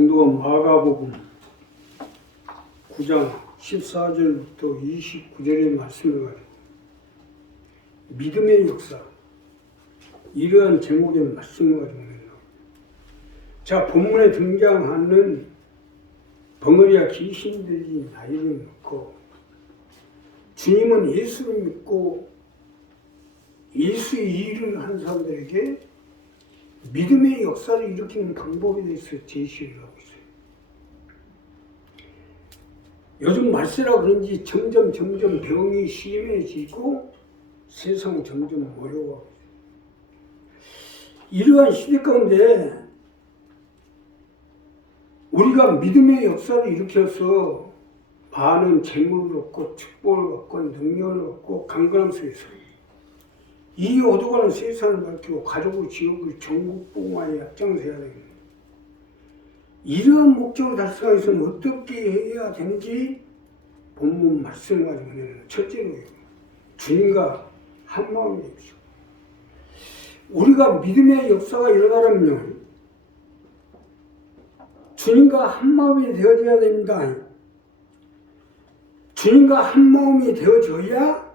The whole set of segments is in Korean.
공독은 마가복음 9장 14절부터 29절의 말씀을 가지고 믿음의 역사, 이러한 제목의 말씀을 가지고 자, 본문에 등장하는 벙어리와 귀신 들린 아이를 놓고 주님은 예수를 믿고 예수의 일을 한 사람들에게 믿음의 역사를 일으키는 방법에 대해서 제시를 하고 있어요. 요즘 말세라 그런지 점점 병이 심해지고 세상은 점점 어려워하고 있어요. 이러한 시대 가운데 우리가 믿음의 역사를 일으켜서 많은 재물을 얻고 축복을 얻고 능력을 얻고 강건함 속에서 이 어두워가는 세상을 밝히고 가족을 지옥을 전국봉화에 앞장서야 됩니다. 이러한 목적을 달성하기 위해서는 어떻게 해야 되는지 본문 말씀을 가지고 첫째로 주님과 한마음이 되십시오. 우리가 믿음의 역사가 일어나려면 주님과 한마음이 되어져야 됩니다. 주님과 한마음이 되어져야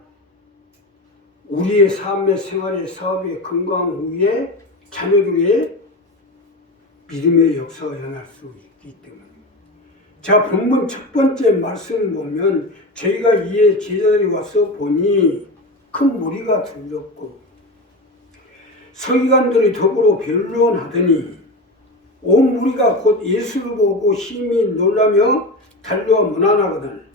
우리의 삶의 생활의 사업의 건강 위에 자녀들의 믿음의 역사가 일어날 수 있기 때문입니다. 자, 본문 첫 번째 말씀을 보면 저희가 이에 제자들이 와서 보니 큰 무리가 들렸고 서기관들이 더불어 변론하더니 온 무리가 곧 예수를 보고 심히 놀라며 달려와 문안하거든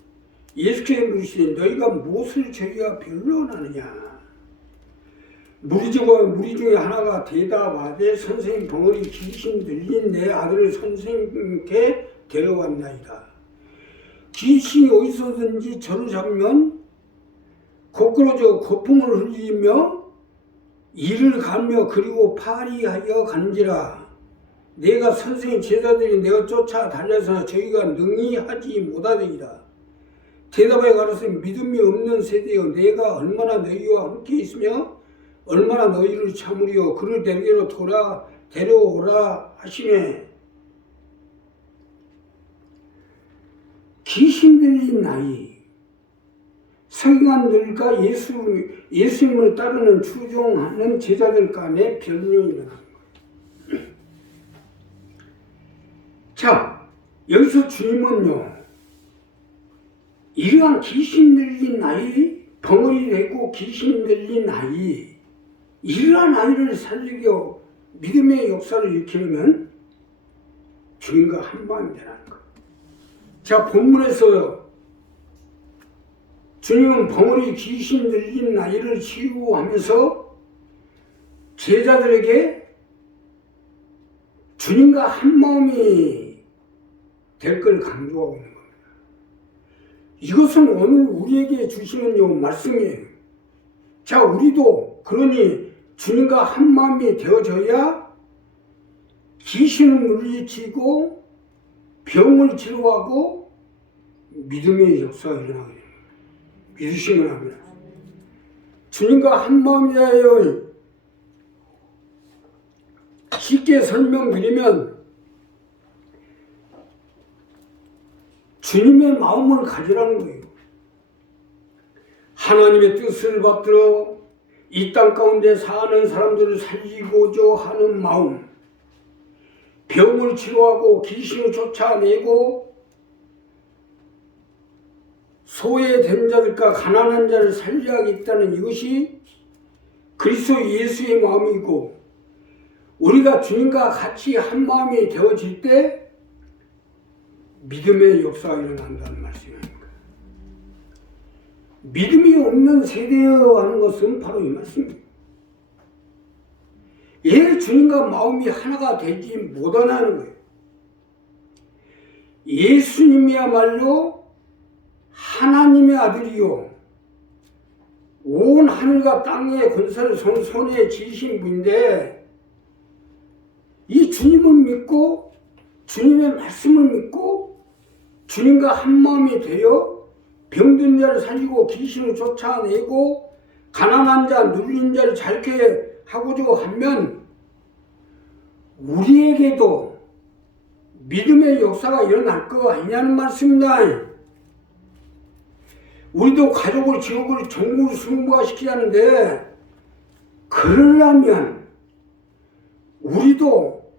예수께서 물으시되 너희가 무엇을 저희와 변론하느냐. 무리 중에 하나가 대답하되 선생님 벙어리 귀신 들린 내 아들을 선생님께 데려왔나이다. 귀신이 어디서든지 저를 잡으면 거꾸로져 거품을 흘리며 이를 갈며 그리고 파리하여 간지라. 내가 선생님 제자들이 내가 쫓아 달려서 저희가 능히 하지 못하되이다. 대답하여 가로되 믿음이 없는 세대여 내가 얼마나 너희와 함께 있으며 얼마나 너희를 참으리요. 그를 내게로 데려오라 하시네. 귀신 들린 나이, 서기관들과 예수님을 따르는 추종하는 제자들 간에 변론이 일어난 거예요. 자, 여기서 주님은요, 이러한 귀신 들린 나이, 벙어리 되고 귀신 들린 나이, 이러한 아이를 살리고 믿음의 역사를 일으키려면 주님과 한마음이 되라는 거예요. 자, 본문에서 주님은 벙어리 귀신 들린 아이를 치유하면서 제자들에게 주님과 한마음이 될 걸 강조하고 있는 겁니다. 이것은 오늘 우리에게 주시는 요 말씀이에요. 자, 우리도 그러니 주님과 한마음이 되어져야 귀신을 물리치고 병을 치료하고 믿음의 역사가 일어나게 됩니다. 믿으시면 합니다. 주님과 한마음이라요. 쉽게 설명드리면 주님의 마음을 가지라는 거예요. 하나님의 뜻을 받들어 이 땅 가운데 사는 사람들을 살리고자 하는 마음, 병을 치료하고 귀신을 쫓아내고 소외된 자들과 가난한 자를 살려야겠다는 이것이 그리스도 예수의 마음이고 우리가 주님과 같이 한 마음이 되어질 때 믿음의 역사가 일어난다는 말씀입니다. 믿음이 없는 세대여 하는 것은 바로 이 말씀입니다. 예, 주님과 마음이 하나가 되지 못하는 거예요. 예수님이야말로 하나님의 아들이요 온 하늘과 땅의 권세를 손에 쥐신 분인데 이 주님을 믿고 주님의 말씀을 믿고 주님과 한마음이 되어 병든 자를 살리고 귀신을 쫓아내고 가난한 자, 눌린 자를 자유케 하고자 하면 우리에게도 믿음의 역사가 일어날 거 아니냐는 말씀입니다. 우리도 가족을, 지역을, 종국을 승부화시키자는데 그러려면 우리도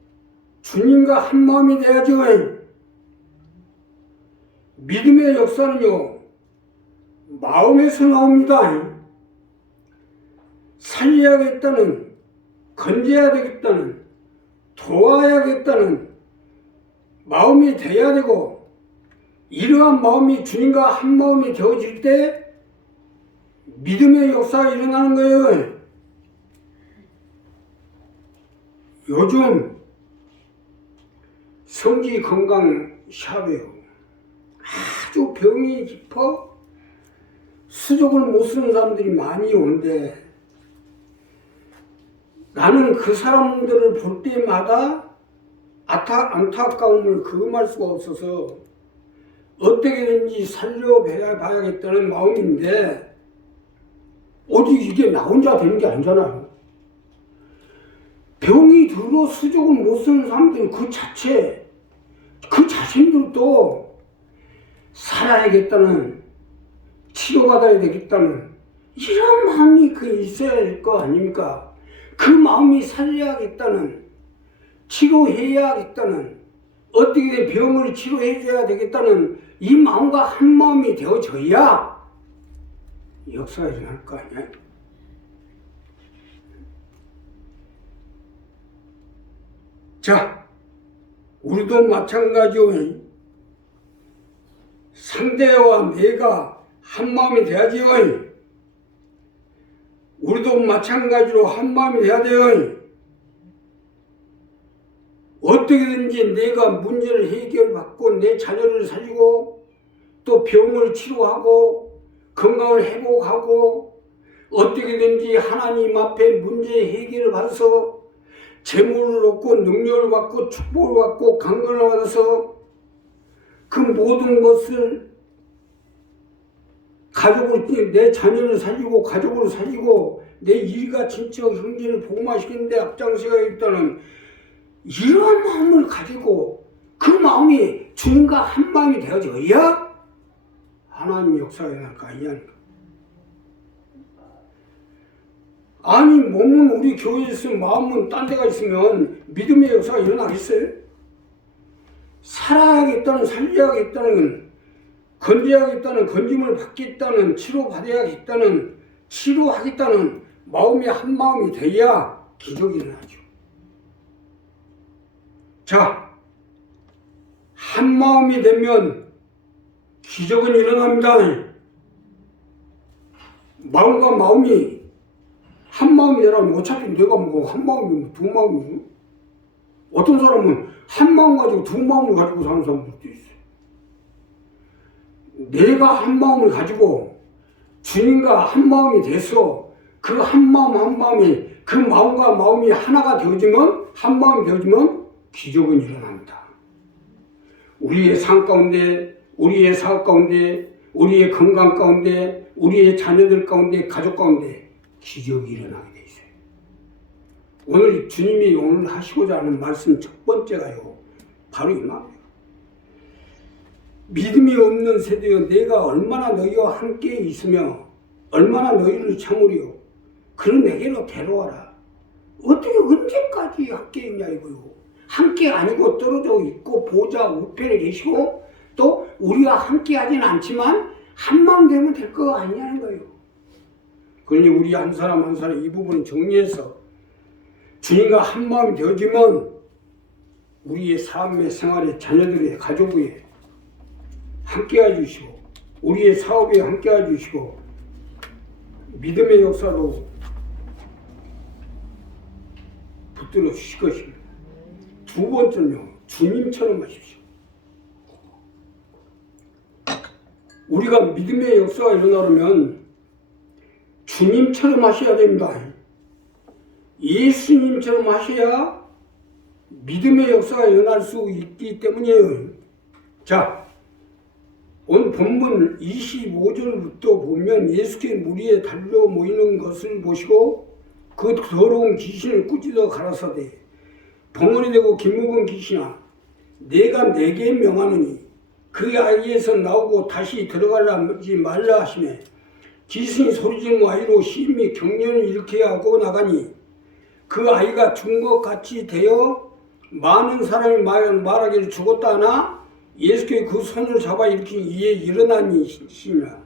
주님과 한 마음이 돼야죠. 믿음의 역사는요, 마음에서 나옵니다. 살려야겠다는, 건져야 되겠다는, 도와야겠다는 마음이 돼야 되고, 이러한 마음이 주님과 한 마음이 되어질 때 믿음의 역사가 일어나는 거예요. 요즘 성지 건강 샵이요, 아주 병이 깊어 수족을 못 쓰는 사람들이 많이 오는데, 나는 그 사람들을 볼 때마다 안타까움을 금할 수가 없어서 어떻게든지 살려봐야겠다는 마음인데, 어디 이게 나 혼자 되는 게 아니잖아요. 병이 들어 수족을 못 쓰는 사람들은 그 자신들도 살아야겠다는, 치료받아야 되겠다는 이런 마음이 있어야 될 거 아닙니까? 그 마음이 살려야겠다는, 치료해야겠다는, 어떻게든 병을 치료해줘야 되겠다는 이 마음과 한 마음이 되어져야 역사가 일어날 거 아니야. 자, 우리도 마찬가지요. 상대와 내가 한 마음이 돼야지요. 우리도 마찬가지로 한 마음이 돼야 돼요. 어떻게든지 내가 문제를 해결받고 내 자녀를 살리고 또 병을 치료하고 건강을 회복하고 어떻게든지 하나님 앞에 문제 해결을 받아서 재물을 얻고 능력을 받고 축복을 받고 강건을 받아서 그 모든 것을 가족을, 내 자녀를 살리고 가족을 살리고 내 일가 친척 형제를 복음화시키는데 앞장서야겠다는 이러한 마음을 가지고 그 마음이 주님과 한 마음이 되어져야 하나님 역사가 일어날 거 아니냐니까. 아니 몸은 우리 교회에 있으면 마음은 딴 데가 있으면 믿음의 역사가 일어나겠어요? 살아야겠다는, 살려야겠다는, 건져야겠다는, 건짐을 받겠다는, 치료받아야겠다는, 치료하겠다는 마음이 한 마음이 돼야 기적이 일어나죠. 자, 한 마음이 되면 기적은 일어납니다. 마음과 마음이 한 마음이 되라면 어차피 내가 뭐 한 마음이면 두 마음이면, 어떤 사람은 한 마음 가지고 두 마음을 가지고 사는 사람들도 있어요. 내가 한 마음을 가지고 주님과 한 마음이 돼서 그 한 마음 한 마음이, 그 마음과 마음이 하나가 되어지면, 한 마음이 되어지면 기적은 일어납니다. 우리의 삶 가운데, 우리의 사업 가운데, 우리의 건강 가운데, 우리의 자녀들 가운데, 가족 가운데 기적이 일어나게 돼 있어요. 오늘 주님이 오늘 하시고자 하는 말씀 첫 번째가요, 바로 이 말이에요. 믿음이 없는 세대여, 내가 얼마나 너희와 함께 있으며 얼마나 너희를 참으리요. 그런 내게로 데려와라. 어떻게 언제까지 함께 있냐 이거요. 함께 아니고 떨어져 있고 보좌 우편에 계시고 또 우리와 함께 하진 않지만 한마음 되면 될 거 아니냐는 거예요. 그러니 우리 한 사람 한 사람 이 부분을 정리해서 주님과 한마음이 되어지면 우리의 삶의 생활의 자녀들의 가족에 함께 해주시고 우리의 사업에 함께 해주시고 믿음의 역사로 붙들어 주실 것입니다. 두 번째는요, 주님처럼 하십시오. 우리가 믿음의 역사가 일어나려면 주님처럼 하셔야 됩니다. 예수님처럼 하셔야 믿음의 역사가 일어날 수 있기 때문이에요. 자, 오늘 본문 25절부터 보면 예수께 무리에 달려 모이는 것을 보시고 그 더러운 귀신을 꾸짖어 가라사대 벙어리 되고 기묵은 귀신아 내가 내게 명하노니 그 아이에서 나오고 다시 들어가지 말라 하시매 귀신이 소리지는 아이로 심히 경련을 일으켜야 하고 나가니 그 아이가 죽은 것 같이 되어 많은 사람이 말하기를 죽었다 하나 예수께서 그 손을 잡아 일으키니 이에 일어나니 시니라.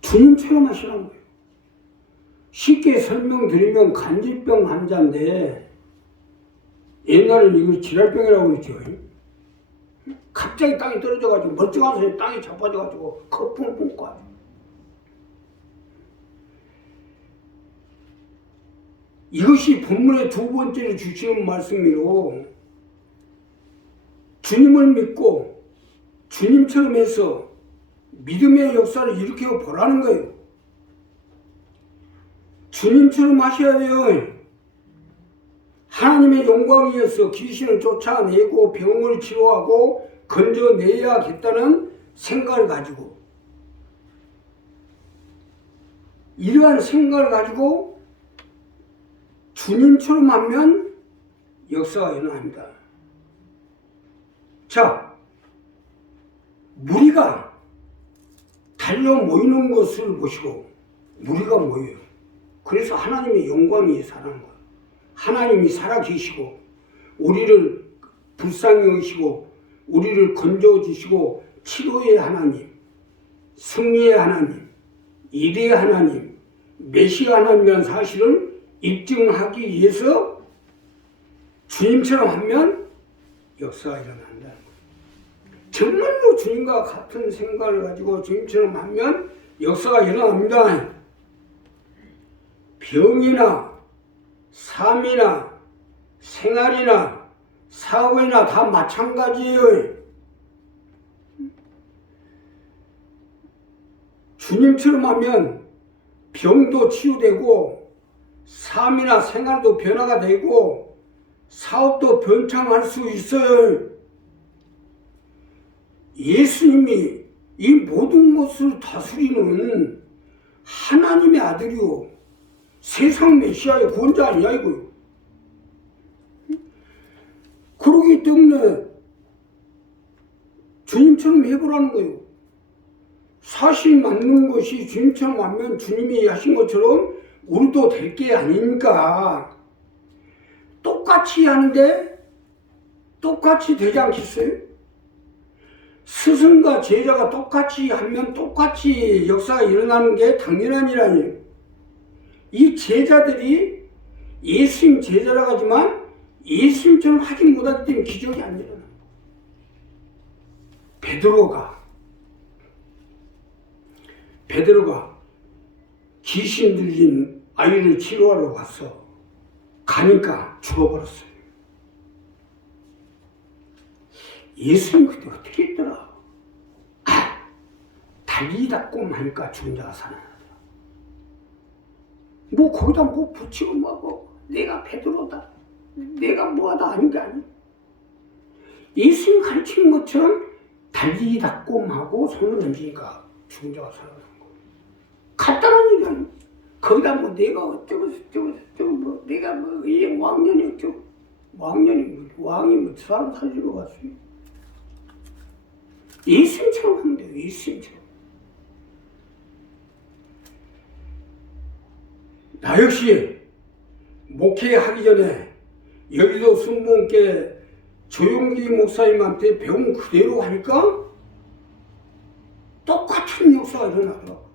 주님처럼 하시라는 거예요. 쉽게 설명드리면 간질병 환자인데 옛날에는 이걸 지랄병이라고 했죠. 갑자기 땅이 떨어져가지고 멀쩡한 사람이 땅에 자빠져가지고 거품 뿜고 와요. 이것이 본문의 두 번째로 주시는 말씀이로 주님을 믿고 주님처럼 해서 믿음의 역사를 일으켜 보라는 거예요. 주님처럼 하셔야 돼요. 하나님의 영광 위해서 귀신을 쫓아내고 병을 치료하고 건져내야겠다는 생각을 가지고 이러한 생각을 가지고 주님처럼 하면 역사가 일어납니다. 자, 무리가 달려 모이는 것을 보시고 무리가 모여요. 그래서 하나님의 영광이 사는 거예요. 하나님이 살아계시고 우리를 불쌍히 여기시고 우리를 건져주시고 치료의 하나님, 승리의 하나님, 일의 하나님, 메시아 하나님이라는 사실을 입증하기 위해서 주님처럼 하면 역사가 일어난다는 거예요. 정말로 주님과 같은 생각을 가지고 주님처럼 하면 역사가 일어납니다. 병이나 삶이나 생활이나 사회나 다 마찬가지예요. 주님처럼 하면 병도 치유되고 삶이나 생활도 변화가 되고 사업도 번창할 수 있어요. 예수님이 이 모든 것을 다스리는 하나님의 아들이요 세상 메시아의 구원자 아니야 이거요. 그러기 때문에 주님처럼 해보라는 거예요. 사실 맞는 것이 주님처럼 하면 주님이 하신 것처럼 우리도 될 게 아니니까 똑같이 하는데 똑같이 되지 않겠어요? 스승과 제자가 똑같이 하면 똑같이 역사가 일어나는 게 당연한 일 아니에요. 이 제자들이 예수님 제자라고 하지만 예수님처럼 하지 못하기 때문에 기적이 안 일어나요. 베드로가 귀신 들린 아이를 치료하러 갔어. 가니까 죽어버렸어요. 예수님 그때 어떻게 했더라? 달리다 꼼 하니까 죽은 자가 살아나더라. 뭐 거기다 뭐 붙이고 뭐고 내가 베드로다 내가 뭐하다 하는 게 아니야. 예수님 가르치는 것처럼 달리다 꼼하고 손을 던지니까 죽은 자가 살아나는 거야. 간단한 얘기 아니야. 거기다 뭐 내가 어쩌고 뭐 내가 뭐 왕년이 어쩌고 왕이 뭐 사람 살리러 갔어요. 예수님처럼 하면 돼요. 예수님처럼. 나 역시 목회하기 전에 여기도 순복음교회 조용기 목사님한테 배운 그대로 하니까 똑같은 역사가 일어나더라고.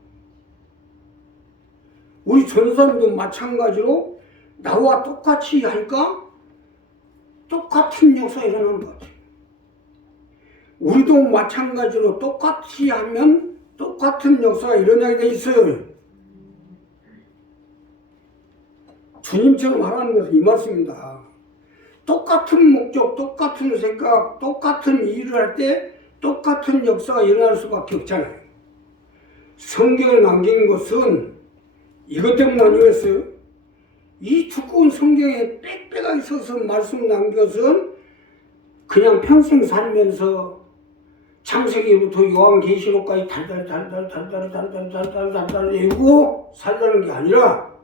우리 전사님도 마찬가지로 나와 똑같이 하니까 똑같은 역사가 일어나는 것 같아요. 우리도 마찬가지로 똑같이 하면 똑같은 역사가 일어나게 돼 있어요. 주님처럼 하라는 것은 이 말씀입니다. 똑같은 목적, 똑같은 생각, 똑같은 일을 할 때 똑같은 역사가 일어날 수밖에 없잖아요. 성경을 남긴 것은 이것 때문 아니겠어요? 이 두꺼운 성경에 빽빽하게 써서 말씀 남긴 것은 그냥 평생 살면서 창세기부터 요한계시록까지 달달 외우고 살다는 게 아니라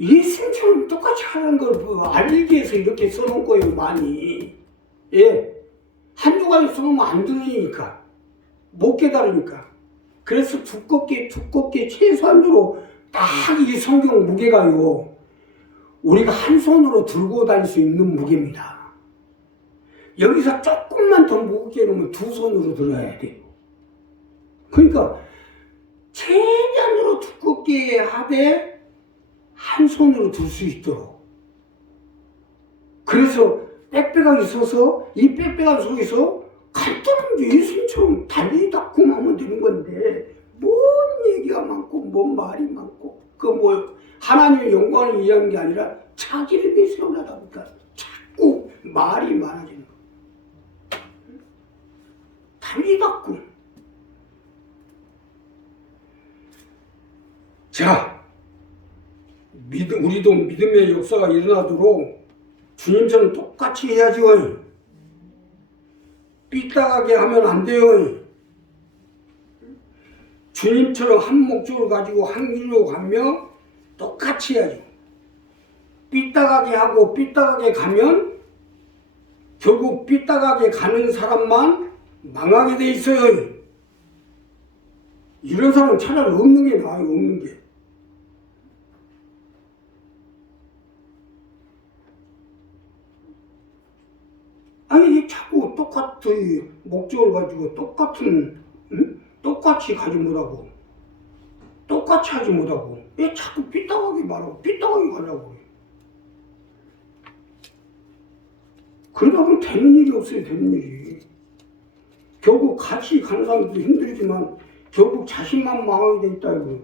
예수님처럼 똑같이 하는 걸 알기 위해서 이렇게 써놓은 거예요, 많이. 예. 한두 가지 써놓으면 안 들리니까. 못 깨달으니까. 그래서 두껍게 최소한으로 딱 이 성경 무게가요. 우리가 한 손으로 들고 다닐 수 있는 무게입니다. 여기서 조금만 더 무겁게 놓으면 두 손으로 들어야 돼요. 그러니까 최대한으로 두껍게 하되 한 손으로 들 수 있도록. 그래서 빽빽하게 서서 이 빽빽한 속에서 간단한 예수님처럼 달리다쿵 하면 되는 건데 뭔 얘기가 많고 뭔 말이 많고 그 뭐 하나님의 영광을 이해하는 게 아니라 자기를 내세우려다 보니까 자꾸 말이 많아지는 거예요. 달리다쿵. 자, 우리도 믿음의 역사가 일어나도록 주님처럼 똑같이 해야죠. 삐딱하게 하면 안 돼요. 주님처럼 한 목적을 가지고 한 길로 가며 똑같이 해야죠. 삐딱하게 하고 삐딱하게 가면 결국 삐딱하게 가는 사람만 망하게 돼 있어요. 이런 사람은 차라리 없는 게 나아요. 없는 게. 아니 자꾸 똑같은 목적을 가지고 똑같이 가지 못하고 똑같이 하지 못하고 왜 자꾸 삐딱하게 말하고 삐딱하게 가려고 해요. 그러다 보면 되는 일이 없어요. 되는 일이. 결국 같이 가는 사람도 힘들지만 결국 자신만 망하게 돼 있다 이거.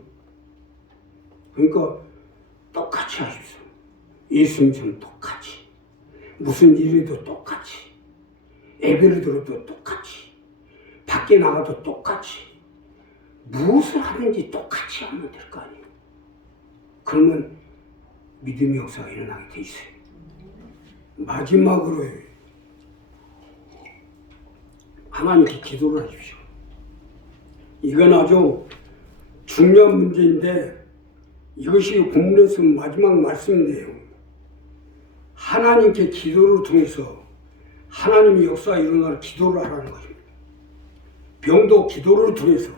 그러니까 똑같이 하십시오. 예수님처럼 똑같이. 무슨 일에도 똑같이. 예배를 들어도 똑같이. 밖에 나가도 똑같이. 무엇을 하든지 똑같이 하면 될 거 아니에요. 그러면 믿음의 역사가 일어나게 돼 있어요. 마지막으로 하나님께 기도를 하십시오. 이건 아주 중요한 문제인데 이것이 본문에서 마지막 말씀인데요. 하나님께 기도를 통해서 하나님의 역사가 일어나는 기도를 하라는 것입니다. 병도 기도를 통해서,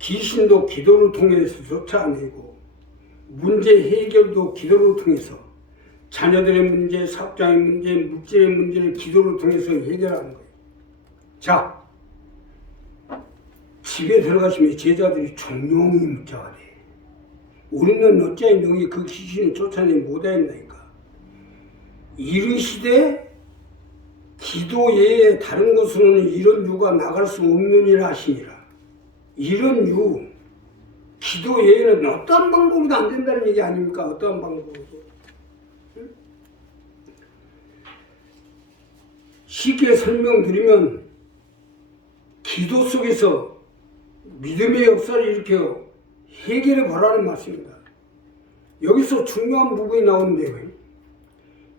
귀신도 기도를 통해서 쫓아내고, 문제 해결도 기도를 통해서, 자녀들의 문제, 사업장의 문제, 물질의 문제를 기도를 통해서 해결하는 거예요. 자, 집에 들어가시면 제자들이 종용이 묻자가 돼. 우리는 어찌하여 너희 그 귀신을 쫓아내지 못하였나이까. 이르시되 기도 외에 다른 곳으로는 이런 유가 나갈 수 없느니라 하시니라. 이런 유, 기도 외에는 어떠한 방법으로도 안 된다는 얘기 아닙니까? 어떠한 방법으로도. 쉽게 설명드리면 기도 속에서 믿음의 역사를 일으켜 해결해 보라는 말씀입니다. 여기서 중요한 부분이 나오는데요.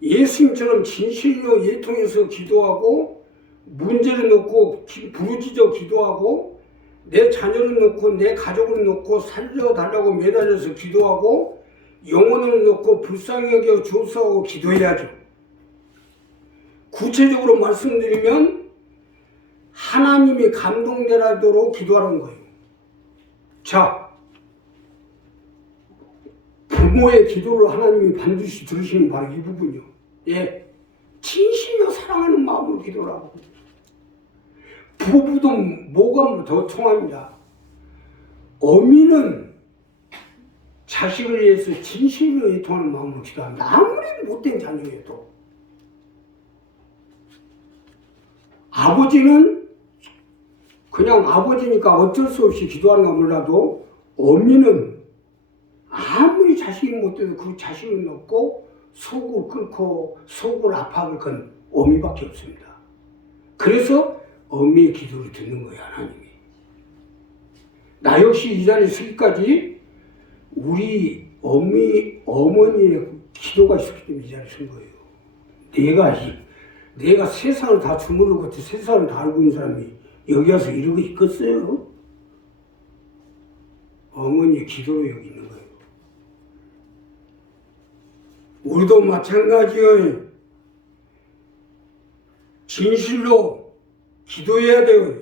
예수님처럼 진실로 예통해서 기도하고 문제를 놓고 부르짖어 기도하고 내 자녀를 놓고 내 가족을 놓고 살려달라고 매달려서 기도하고 영혼을 놓고 불쌍히 여겨 조사하고 기도해야죠. 구체적으로 말씀드리면 하나님이 감동되도록 기도하는 거예요. 자, 부모의 기도를 하나님이 반드시 들으시는 바로 이 부분이요. 예, 진심으로 사랑하는 마음으로 기도를 하고. 부부도 뭐가 더 통합니다. 어미는 자식을 위해서 진심으로 애통하는 마음으로 기도합니다. 아무리 못된 자녀여도. 아버지는 그냥 아버지니까 어쩔 수 없이 기도하는 가 몰라도 어미는 아무리 자식이 못돼도 그 자식을 놓고 속을 끓고 속을 아파할 건 어미밖에 없습니다. 그래서 어미의 기도를 듣는 거예요, 하나님이. 나 역시 이 자리에 서기까지 우리 어머니의 기도가 있었기 때문에 이 자리에 선 거예요. 내가 세상을 다 주무르고 세상을 다 알고 있는 사람이 여기 와서 이러고 있겠어요? 어머니의 기도로 여기 있는 거예요. 우리도 마찬가지예요. 진실로 기도해야 돼요.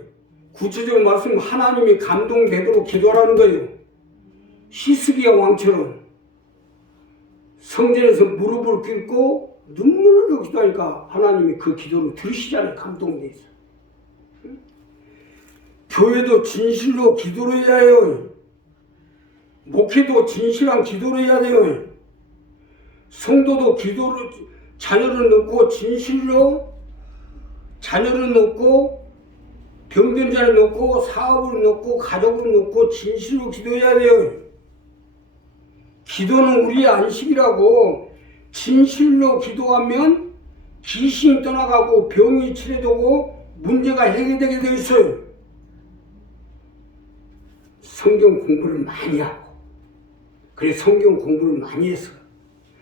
구체적으로 말씀 하나님이 감동되도록 기도하라는 거예요. 히스기야 왕처럼 성전에서 무릎을 꿇고 눈물을 흘리고 기도하니까 하나님이 그 기도를 들으시잖아요. 감동돼 있어. 교회도 진실로 기도를 해야 해요. 목회도 진실한 기도를 해야 돼요. 성도도 기도를 자녀를 놓고 진실로 자녀를 놓고 병든 자를 놓고 사업을 놓고 가족을 놓고 진실로 기도해야 돼요. 기도는 우리의 안식이라고. 진실로 기도하면 귀신이 떠나가고 병이 치료되고 문제가 해결되게 되어 있어요. 성경 공부를 많이 하고, 그래 성경 공부를 많이 해서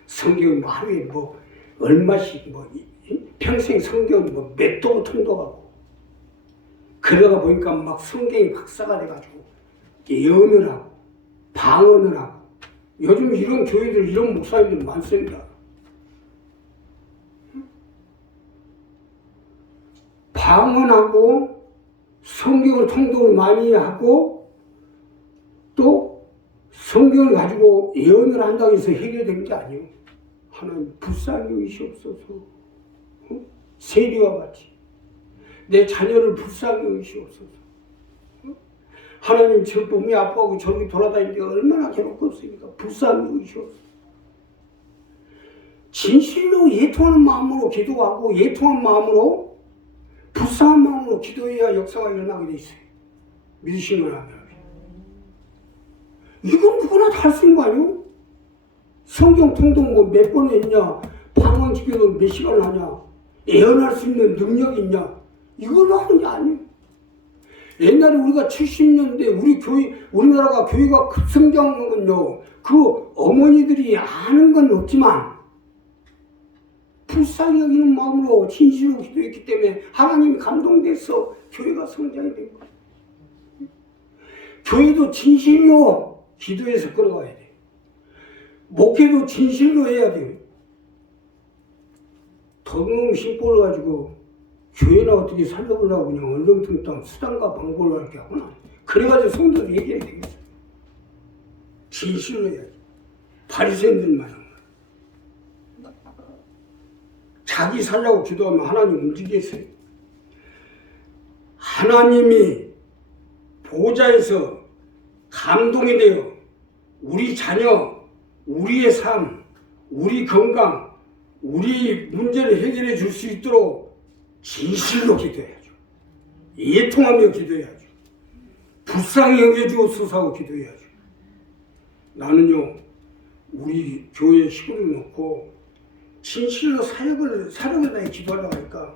성경 하루에 얼마씩 평생 성경 몇 도 통독하고, 그러다 보니까 막 성경이 박사가 돼가지고 예언을 하고 방언을 하고. 요즘 이런 교회들, 이런 목사님들 많습니다. 방언하고 성경을 통독을 많이 하고 또 성경을 가지고 예언을 한다고 해서 해결된 게 아니에요. 하나님 불쌍히 여기시옵소서. 세리와 같이 내 자녀를 불쌍히 여기시옵소서. 하나님 저 몸이 아파하고 저렇게 돌아다니는데 얼마나 괴롭겠습니까? 불쌍히 여기시옵소서. 진실로 예통하는 마음으로 기도하고 예통한 마음으로 불쌍한 마음으로 기도해야 역사가 일어나게 돼 있어요. 믿으시면 합니다. 이건 누구나 다 할 수 있는 거 아니에요? 성경 통독 몇 번 했냐? 방언 기도를 몇 시간 하냐? 예언할 수 있는 능력이 있냐? 이걸로 하는 게 아니에요. 옛날에 우리가 70년대 우리나라가 교회가 급성장한 건요, 그 어머니들이 아는 건 없지만 불쌍히 여기는 마음으로 진실로 기도했기 때문에 하나님이 감동돼서 교회가 성장이 된 거예요. 교회도 진실로 기도해서 끌어가야 돼요. 목회도 진실로 해야 돼요. 돈 심보를 가지고 교회나 어떻게 살려보려고 그냥 얼렁뚱땅 수단과 방법을 이렇게 하구나. 그래가지고 성도들 얘기해야 되겠어요. 진실로 해야지. 바리새인들만 하는 거예요. 자기 살려고 기도하면 하나님 움직이겠어요. 하나님이 보좌에서 감동이 되어 우리 자녀, 우리의 삶, 우리 건강, 우리 문제를 해결해 줄 수 있도록 진실로 기도해야죠. 예통하며 기도해야죠. 불쌍히 여겨주옵소서 하고 기도해야죠. 나는요, 우리 교회 식구를 놓고 진실로 사역을 다해 기도하려고 하니까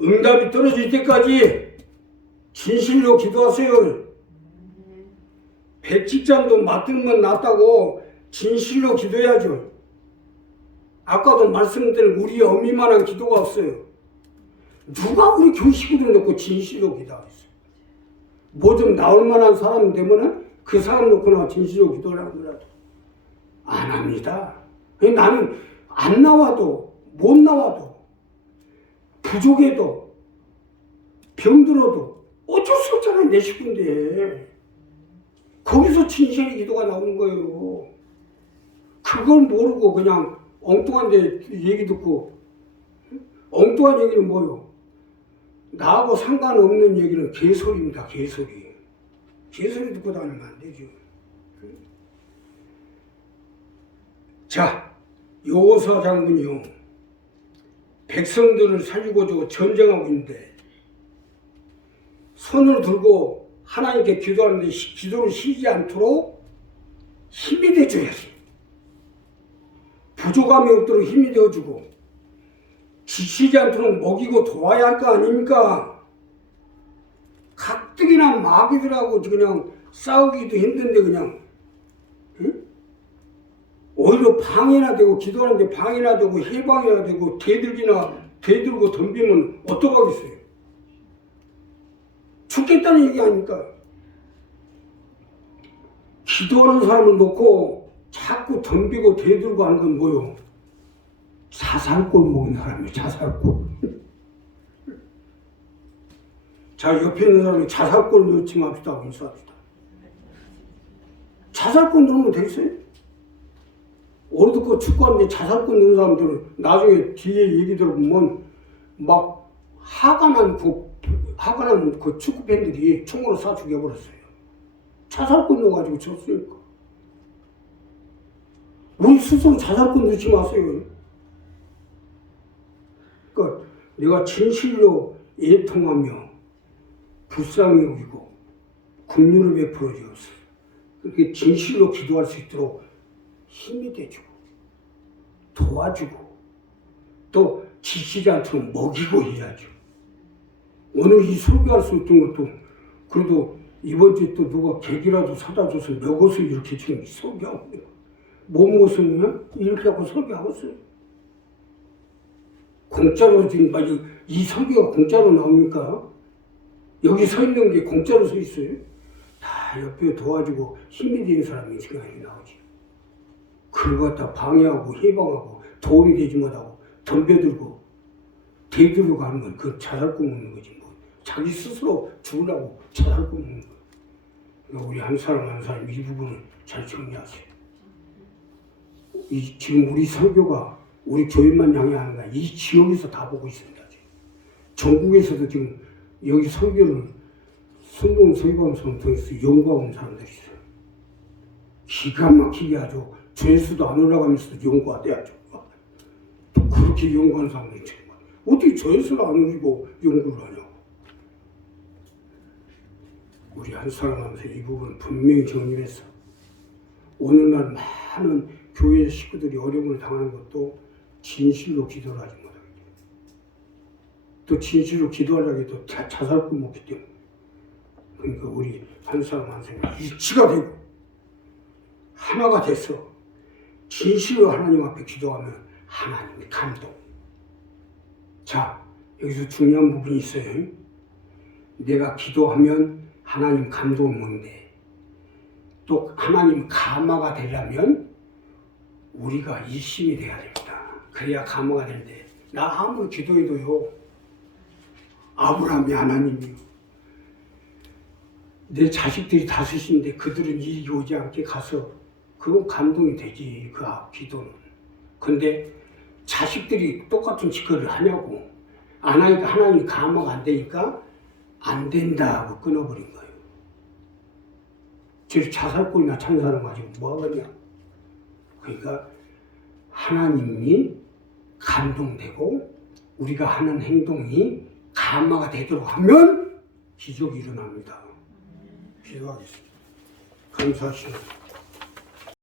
응답이 떨어질 때까지 진실로 기도하세요. 백직장도 맡으면 낫다고 진실로 기도해야죠. 아까도 말씀드린 우리 어미만한 기도가 없어요. 누가 우리 교회 식구들 놓고 진실로 기도하겠어요? 뭐 좀 나올 만한 사람 되면은 그 사람 놓고 나 진실로 기도하라고 그래도 안 합니다. 나는 안 나와도 못 나와도 부족해도 병들어도 어쩔 수 없잖아요. 내 식구인데 거기서 진실의 기도가 나오는 거예요. 그걸 모르고 그냥 엉뚱한 데 얘기 듣고, 엉뚱한 얘기는 뭐요? 나하고 상관없는 얘기는 개소리입니다. 개소리. 개소리 듣고 다니면 안 되죠. 자, 여호수아 장군이요, 백성들을 살리고자 전쟁하고 있는데 손을 들고 하나님께 기도하는데 기도를 쉬지 않도록 힘이 돼줘야지. 부족함이 없도록 힘이 되어주고 지치지 않도록 먹이고 도와야 할 거 아닙니까? 가뜩이나 마귀들하고 그냥 싸우기도 힘든데 그냥 오히려 방해나 되고 기도하는데 방해나 되고 해방이나 되고 대들고 덤비면 어떡하겠어요? 죽겠다는 얘기 아닙니까? 기도하는 사람을 놓고 자꾸 덤비고 대들고 하는 건 뭐요? 자살골 먹은 사람이에요. 자살골. 자, 옆에 있는 사람이 자살골 넣지 맙시다. 인수합시다. 자살골 넣으면 되겠어요? 오래도 축구하는데 자살골 넣는 사람들은 나중에 뒤에 얘기 들어보면 막 화가 난 그 축구 팬들이 총으로 쏴 죽여버렸어요. 자살골 넣어가지고 졌으니까. 우리 스스로 자살골 넣지 마세요. 그러니까 내가 진실로 애통하며 불쌍히 여기고 긍휼을 베풀어 주었어. 그렇게 진실로 기도할 수 있도록 힘이 돼주고 도와주고 또 지치지 않도록 먹이고 해야죠. 오늘 이 설교할 수 있던 것도 그래도 이번 주에 또 누가 객이라도 사다 줘서 먹어서 이렇게 지금 설교하고 뭐 먹었으면 이렇게 하고 설교하고 있어요. 공짜로 지금 막 이 설교가 공짜로 나옵니까? 여기 서 있는 게 공짜로 서 있어요. 다 옆에 도와주고 힘이 되는 사람이 지금 나오지. 그걸 갖다 방해하고 해방하고 도움이 되지 못하고 덤벼들고 대들고 가는 건 그 자살골 먹는 거지 뭐. 자기 스스로 죽으려고 자살골 먹는 거. 그러니까 우리 한 사람 한 사람 이 부분을 잘 정리하세요. 지금 우리 설교가 우리 교회만 향해하는 거야. 이 지역에서 다 보고 있습니다. 지금. 전국에서도 지금 여기 설교를 성공 설교방송을 통해서 연구하고 온 사람들이 있어요. 기가 막히게 아주 조회수도 안 올라가면서도 연구하대야죠. 또 그렇게 연구하는 사람들이 있어요. 어떻게 조회수를 안 올리고 연구를 하냐고. 우리 한 사람 하면서 이 부분 분명히 정리해서 오늘날 많은 교회 식구들이 어려움을 당하는 것도 진실로 기도를 하지 못하게 돼요. 또 진실로 기도하려고 해도 자살골 먹기 때문에. 그러니까 우리 한 사람 한 사람 일치가 되고 하나가 돼서 진실로 하나님 앞에 기도하면 하나님이 감동. 자, 여기서 중요한 부분이 있어요. 내가 기도하면 하나님 감동을 먹는데 또 하나님 감화가 되려면 우리가 일심이 돼야 됩니다. 그래야 감화가 되는데 나 아무리 기도해도요. 아브라함이 하나님이요. 내 자식들이 다섯인데 그들은 일이 오지 않게 가서 그건 감동이 되지. 그 기도는. 근데 자식들이 똑같은 짓거리를 하냐고. 안 하니까 하나님이 감화가 안 되니까 안 된다고 끊어버린 거예요. 저 자살골이나 찬 사람 가지고 뭐 하겠냐. 그러니까 하나님이 감동되고 우리가 하는 행동이 감화가 되도록 하면 기적이 일어납니다. 기도하겠습니다. 감사하십니다.